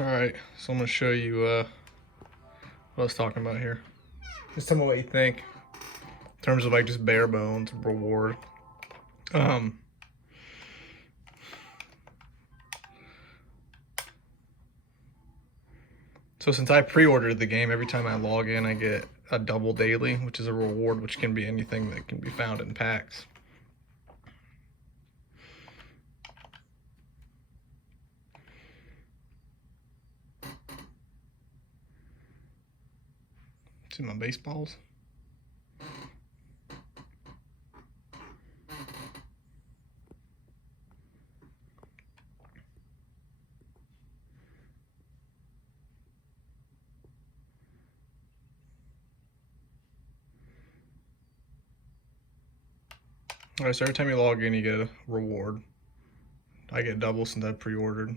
Alright, so I'm going to show you what I was talking about here. Just tell me what you think in terms of like just bare bones reward. So since I pre-ordered the game, every time I log in I get a double daily, which is a reward which can be anything that can be found in packs. See my baseballs? Alright, so every time you log in you get a reward. I get double since I pre-ordered.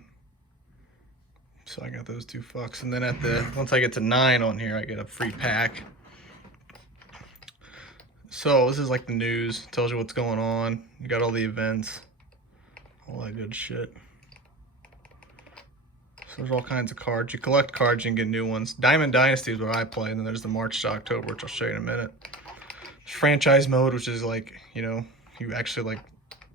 So I got those $2. And then once I get to 9 on here, I get a free pack. So this is like the news, tells you what's going on. You got all the events, all that good shit. So there's all kinds of cards. You collect cards, you can get new ones. Diamond Dynasty is what I play, and then there's the March to October, which I'll show you in a minute. There's franchise mode, which is like, you know, you actually like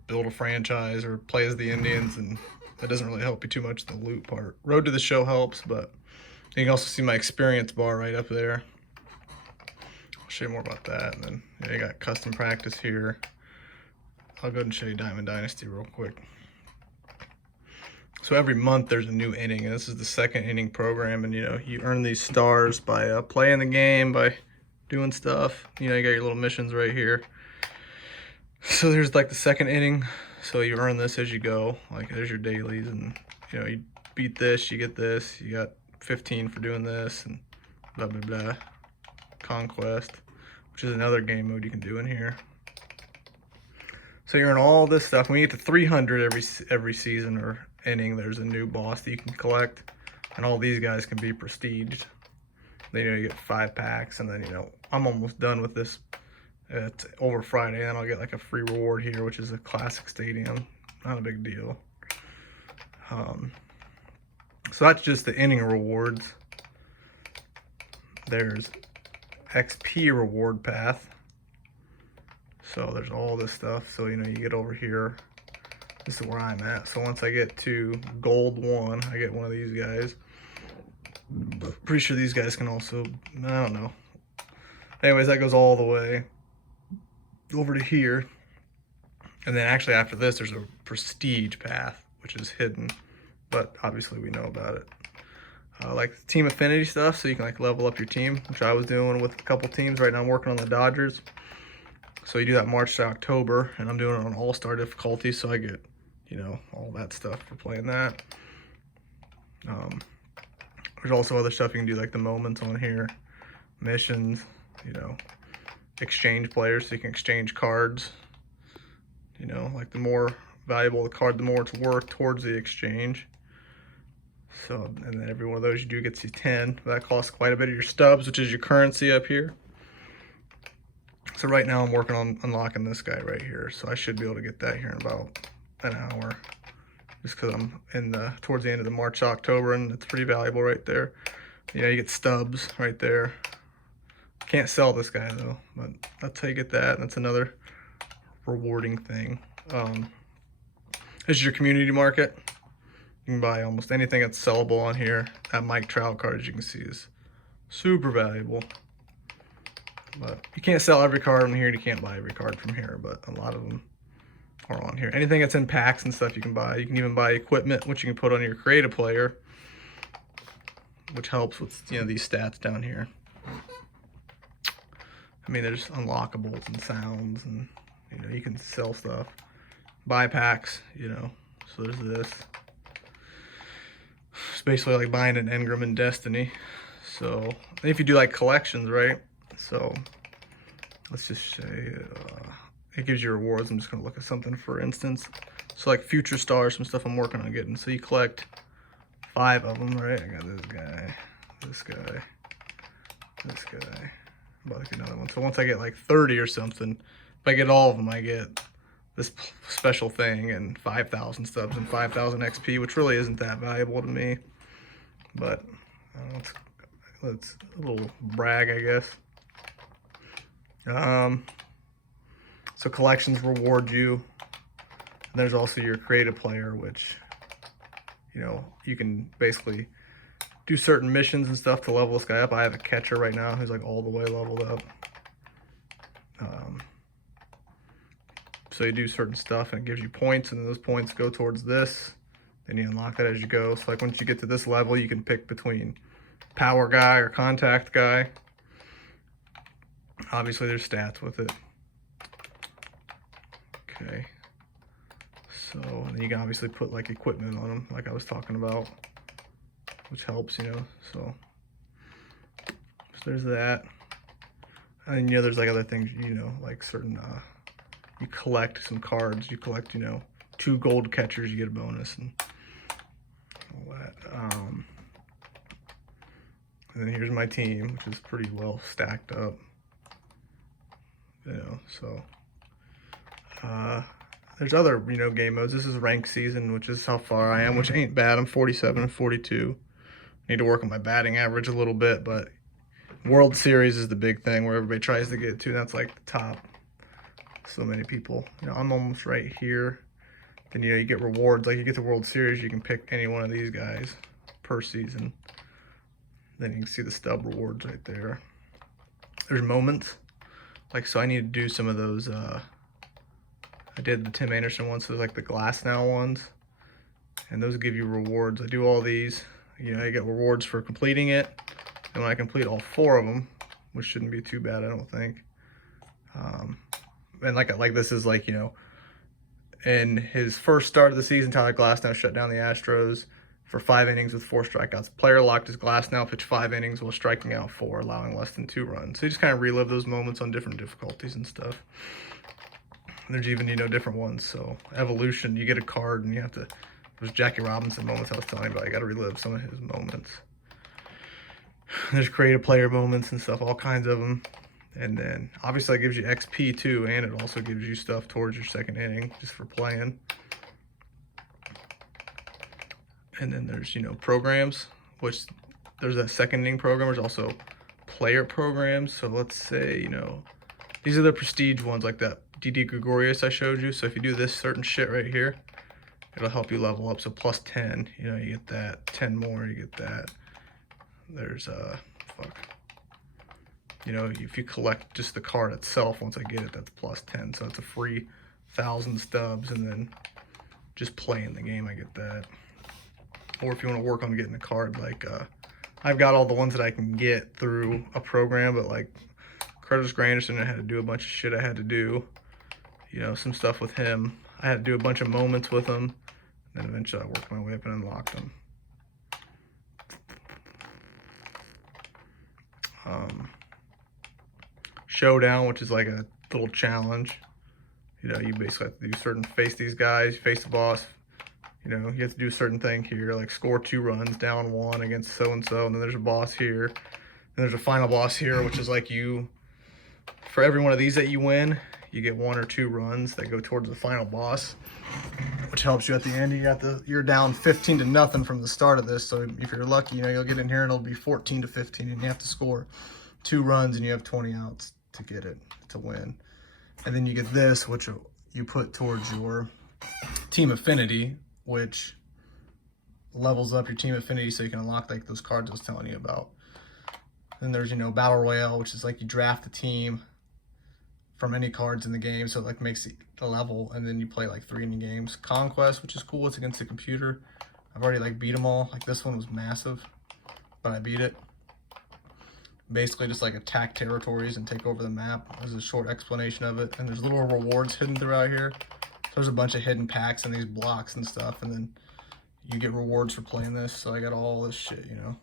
build a franchise or play as the Indians, and that doesn't really help you too much, the loot part. Road to the show helps, but you can also see my experience bar right up there. I'll show you more about that. And then you got custom practice here. I'll go ahead and show you Diamond Dynasty real quick. So every month there's a new inning, and this is the second inning program, and you know, you earn these stars by playing the game, by doing stuff. You know, you got your little missions right here. So there's like the second inning, so you earn this as you go. Like there's your dailies, and you know, you beat this, you get this, you got 15 for doing this, and blah blah blah. Conquest, which is another game mode you can do in here. So you earn all this stuff. When you get to 300 every season or inning, there's a new boss that you can collect, and all these guys can be prestiged. Then you know, you get 5 packs, and then you know, I'm almost done with this. It's over Friday, and I'll get like a free reward here, which is a classic stadium. Not a big deal. So that's just the inning rewards. There's XP reward path. So there's all this stuff. So you know, you get over here. This is where I'm at. So once I get to gold 1, I get one of these guys. But pretty sure these guys can also, I don't know. Anyways, that goes all the way over to here. And then actually after this, there's a prestige path, which is hidden, but obviously we know about it. Like team affinity stuff, so you can like level up your team, which I was doing with a couple teams. Right now I'm working on the Dodgers. So you do that March to October, and I'm doing it on all-star difficulty, so I get, you know, all that stuff for playing that. There's also other stuff you can do, like the moments on here, missions, you know, exchange players, so you can exchange cards. You know, like the more valuable the card, the more it's worth towards the exchange. So, and then every one of those you do gets you 10. That costs quite a bit of your stubs, which is your currency up here. So right now I'm working on unlocking this guy right here. So I should be able to get that here in about an hour. Just because I'm towards the end of the March, October, and it's pretty valuable right there. You know, you get stubs right there. Can't sell this guy though, but that's how you get that. And that's another rewarding thing. This is your community market. You can buy almost anything that's sellable on here. That Mike Trout card, as you can see, is super valuable. But you can't sell every card on here, and you can't buy every card from here, but a lot of them are on here. Anything that's in packs and stuff you can buy. You can even buy equipment, which you can put on your creative player, which helps with, you know, these stats down here. I mean, there's unlockables and sounds, and you know, you can sell stuff. Buy packs, you know. So there's this. It's basically like buying an Engram in Destiny. So if you do like collections, right? So let's just say it gives you rewards. I'm just gonna look at something for instance. So like future stars, some stuff I'm working on getting. So you collect 5 of them, right? I got this guy, this guy, this guy. I'm about to get another one. So once I get like 30 or something, if I get all of them, I get this special thing and 5,000 stubs and 5,000 XP, which really isn't that valuable to me. but let's a little brag, I guess. So collections reward you. And there's also your creative player, which, you know, you can basically do certain missions and stuff to level this guy up. I have a catcher right now who's like all the way leveled up. So you do certain stuff and it gives you points, and those points go towards this. Then you unlock that as you go. So like once you get to this level, you can pick between power guy or contact guy. Obviously there's stats with it. Okay. So and then you can obviously put like equipment on them, like I was talking about, which helps, you know. So there's that. And you know, there's like other things, you know, like certain you collect some cards. You collect, you know, 2 gold catchers, you get a bonus and all that. And then here's my team, which is pretty well stacked up. You know, so there's other, you know, game modes. This is ranked season, which is how far I am, which ain't bad. I'm 47 and 42. Need to work on my batting average a little bit, but World Series is the big thing where everybody tries to get to. That's like the top. So many people, you know, I'm almost right here. Then, you know, you get rewards. Like you get the World Series, you can pick any one of these guys per season. Then you can see the stub rewards right there. There's moments. Like, so I need to do some of those. I did the Tim Anderson ones, so there's like the Glass Now ones. And those give you rewards. I do all these. You know, I get rewards for completing it. And when I complete all 4 of them, which shouldn't be too bad, I don't think. And like this is like, you know, in his first start of the season, Tyler Glasnow shut down the Astros for 5 innings with 4 strikeouts. Player locked as Glasnow pitched 5 innings while striking out 4, allowing less than 2 runs. So you just kind of relive those moments on different difficulties and stuff. And there's even, you know, different ones. So evolution, you get a card and you have to, there's Jackie Robinson moments I was telling you about. You got to relive some of his moments. There's creative player moments and stuff, all kinds of them. And then obviously it gives you XP too, and it also gives you stuff towards your second inning just for playing. And then there's, you know, programs, which there's that second inning program. There's also player programs. So let's say, you know, these are the prestige ones, like that Didi Gregorius I showed you. So if you do this certain shit right here, it'll help you level up. So plus 10, you know, you get that. 10 more, you get that. There's you know, if you collect just the card itself, once I get it, that's plus 10. So it's a free 1,000 stubs, and then just playing the game, I get that. Or if you want to work on getting a card, like I've got all the ones that I can get through a program, but like Curtis Granderson, I had to do a bunch of shit I had to do. You know, some stuff with him. I had to do a bunch of moments with him, and then eventually I worked my way up and unlocked them. Showdown, which is like a little challenge. You know, you basically have to do face these guys, face the boss. You know, you have to do a certain thing here, like score 2 runs, down 1 against so-and-so, and then there's a boss here. And there's a final boss here, which is like you, for every one of these that you win, you get 1 or 2 runs that go towards the final boss, which helps you at the end. You're down 15-0 from the start of this, so if you're lucky, you know, you'll get in here and it'll be 14-15, and you have to score 2 runs and you have 20 outs to get it, to win. And then you get this, which you put towards your team affinity, which levels up your team affinity so you can unlock like those cards I was telling you about. Then there's, you know, Battle Royale, which is like you draft a team from any cards in the game, so it like makes the level, and then you play like 3 inning games. Conquest, which is cool, it's against the computer. I've already like beat them all. Like this one was massive, but I beat it. Basically just like attack territories and take over the map. There's a short explanation of it, and there's little rewards hidden throughout here. So there's a bunch of hidden packs and these blocks and stuff, and then you get rewards for playing this. So I got all this shit, you know.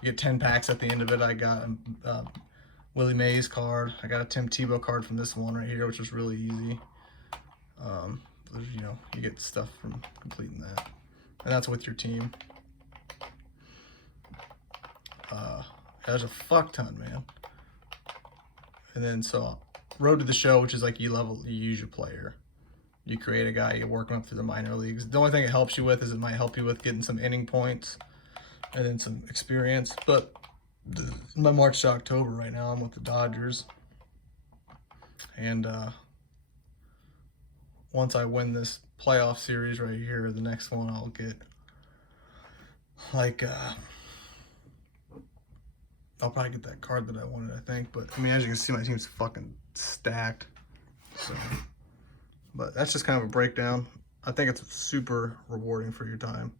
You get 10 packs at the end of it. I got Willie Mays card. I got a Tim Tebow card from this one right here, which was really easy. You know, you get stuff from completing that, and that's with your team. There's a fuck ton, man. And then so Road to the Show, which is like you use your player. You create a guy, you work him up through the minor leagues. The only thing it helps you with is it might help you with getting some inning points and then some experience. But my March to October right now, I'm with the Dodgers. And once I win this playoff series right here, the next one I'll get like I'll probably get that card that I wanted, I think. But I mean, as you can see, my team's fucking stacked. So, but that's just kind of a breakdown. I think it's super rewarding for your time.